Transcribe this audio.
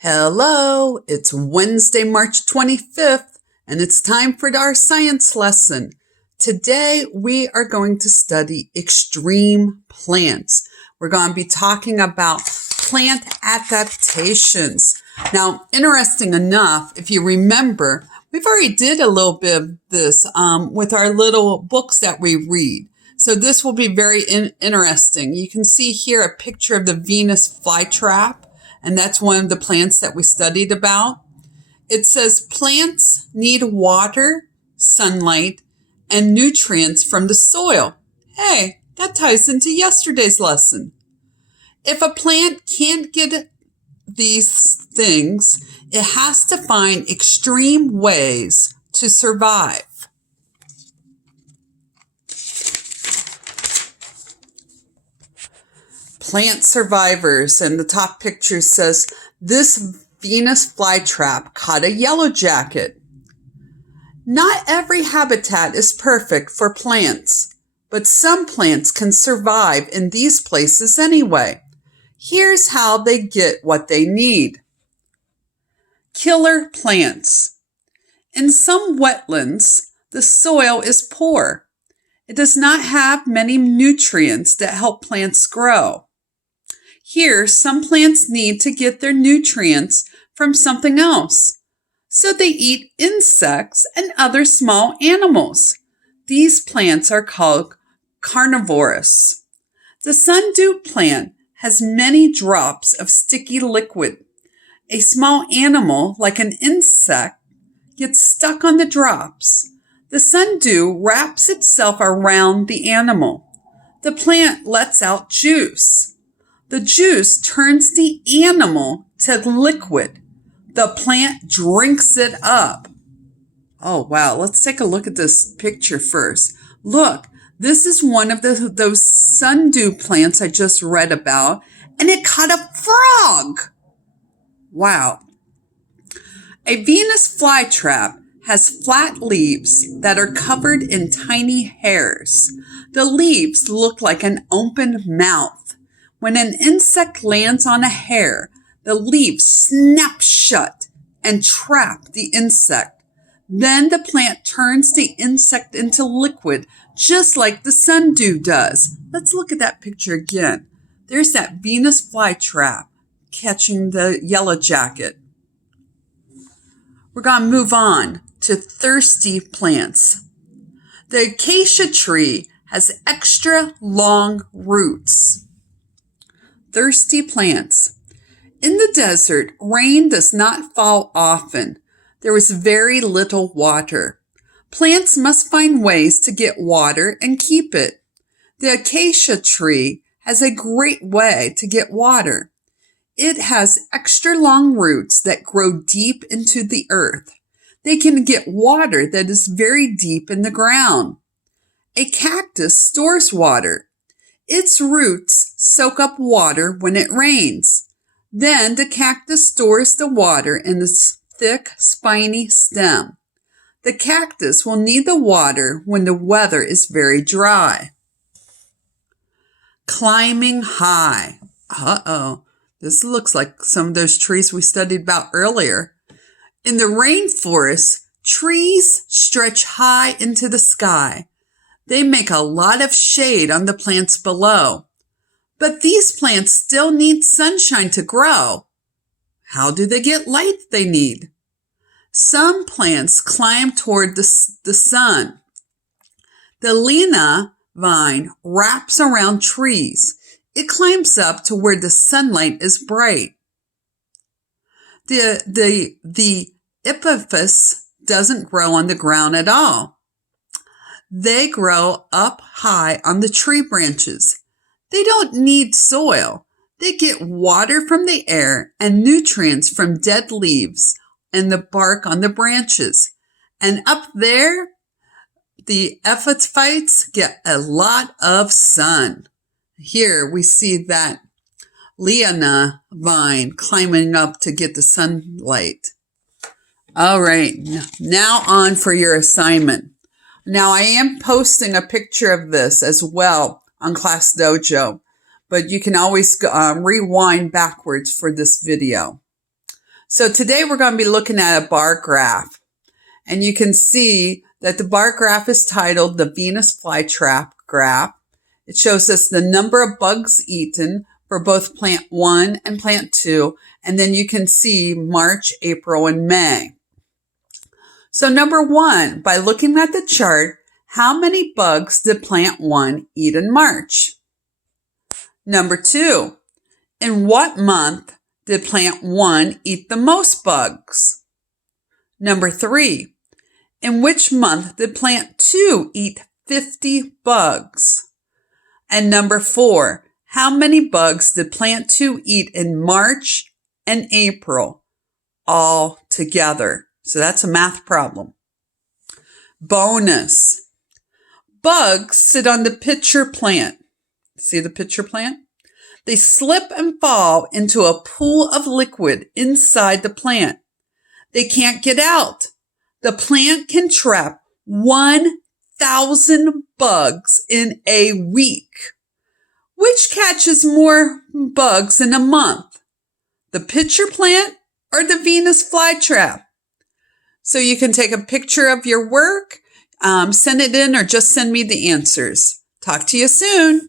Hello, it's Wednesday, March 25th, and it's time for our science lesson. Today, we are going to study extreme plants. We're going to be talking about plant adaptations. Now, interesting enough, if you remember, we've already did a little bit of this with our little books that we read. So this will be very interesting. You can see here a picture of the Venus flytrap. And that's one of the plants that we studied about. It says plants need water, sunlight, and nutrients from the soil. Hey, that ties into yesterday's lesson. If a plant can't get these things, it has to find extreme ways to survive. Plant survivors, and the top picture says, this Venus flytrap caught a yellow jacket. Not every habitat is perfect for plants, but some plants can survive in these places anyway. Here's how they get what they need. Killer plants. In some wetlands, the soil is poor. It does not have many nutrients that help plants grow. Here, some plants need to get their nutrients from something else, so they eat insects and other small animals. These plants are called carnivorous. The sundew plant has many drops of sticky liquid. A small animal, like an insect, gets stuck on the drops. The sundew wraps itself around the animal. The plant lets out juice. The juice turns the animal to liquid. The plant drinks it up. Oh, wow. Let's take a look at this picture first. Look, this is one of those sundew plants I just read about, and it caught a frog. Wow. A Venus flytrap has flat leaves that are covered in tiny hairs. The leaves look like an open mouth. When an insect lands on a hair, the leaves snap shut and trap the insect. Then the plant turns the insect into liquid, just like the sundew does. Let's look at that picture again. There's that Venus flytrap catching the yellow jacket. We're going to move on to thirsty plants. The acacia tree has extra long roots. Thirsty plants. In the desert, rain does not fall often. There is very little water. Plants must find ways to get water and keep it. The acacia tree has a great way to get water. It has extra long roots that grow deep into the earth. They can get water that is very deep in the ground. A cactus stores water. Its roots soak up water when it rains. Then the cactus stores the water in its thick, spiny stem. The cactus will need the water when the weather is very dry. Climbing high. This looks like some of those trees we studied about earlier. In the rainforest, trees stretch high into the sky. They make a lot of shade on the plants below. But these plants still need sunshine to grow. How do they get light they need? Some plants climb toward the sun. The Lena vine wraps around trees. It climbs up to where the sunlight is bright. The epiphus doesn't grow on the ground at all. They grow up high on the tree branches. They don't need soil. They get water from the air and nutrients from dead leaves and the bark on the branches. And up there, the epiphytes get a lot of sun. Here we see that Liana vine climbing up to get the sunlight. All right, now on for your assignment. Now, I am posting a picture of this as well on Class Dojo, but you can always rewind backwards for this video. So today we're going to be looking at a bar graph. And you can see that the bar graph is titled the Venus flytrap graph. It shows us the number of bugs eaten for both plant 1 and plant 2. And then you can see March, April, and May. So number 1, by looking at the chart, how many bugs did plant 1 eat in March? Number 2, in what month did plant 1 eat the most bugs? Number 3, in which month did plant 2 eat 50 bugs? And number 4, how many bugs did plant 2 eat in March and April all together? So that's a math problem. Bonus. Bugs sit on the pitcher plant. See the pitcher plant? They slip and fall into a pool of liquid inside the plant. They can't get out. The plant can trap 1,000 bugs in a week. Which catches more bugs in a month? The pitcher plant or the Venus flytrap? So you can take a picture of your work, send it in, or just send me the answers. Talk to you soon.